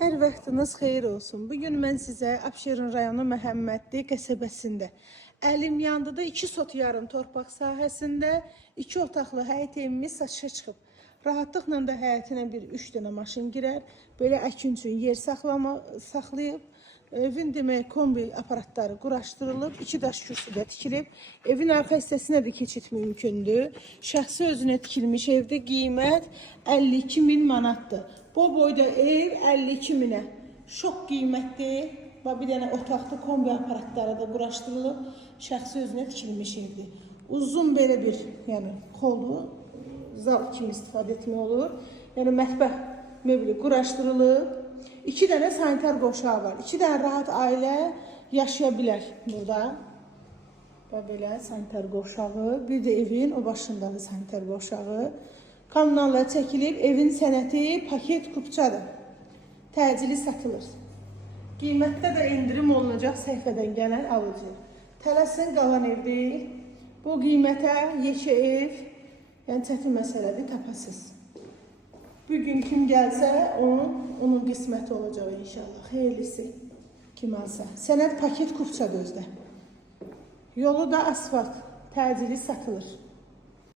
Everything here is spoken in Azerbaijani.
Hər vaxtınız xeyir olsun. Bugün mən sizə Abşeron rayonu Məhəmmədli qəsəbəsində Əlimyandıda 2 sot yarım torpaq sahəsində 2 otaqlı həyət evimiz satışa çıxıb. Rahatlıqla da həyətinə bir 3 dənə maşın girər. Belə əkin üçün yer saxlayıb. Evin demək kombi aparatları quraşdırılıb, 2 daş kürsüdə tikilib. Evin arxa hissəsinə də keçid mümkündür. Şəxsi özünə tikilmiş evdə qiymət 52 min manatdır. Bu boyda ev 52 minə. Şok qiymətdir. Bir dənə otaqda kombi aparatları da quraşdırılıb. Şəxsi özünə tikilmiş evdir. Uzun belə bir kolu zal kimi istifadə etmək olur. Yəni mətbəx mebeli quraşdırılıb. 2 dənə sanitar qoşağı var. 2 dənə rahat ailə yaşaya bilər burada. Belə sanitar qoşağı. Bir də evin o başındadır sanitar qoşağı. Kommunalla çəkilib, evin sənəti paket kupçadır. Təcili satılır. Qiymətdə də indirim olunacaq səhifədən gələn alıcı. Tələsin qalan ev deyil. Bu qiymətə yeşə ev, yəni çətin məsələdir, tapasız. Bugün kim gəlsə, onun qisməti olacaq inşallah. Xeyirlisi kim alsa. Sənət paket kupçadır özdə. Yolu da asfalt, təcili satılır.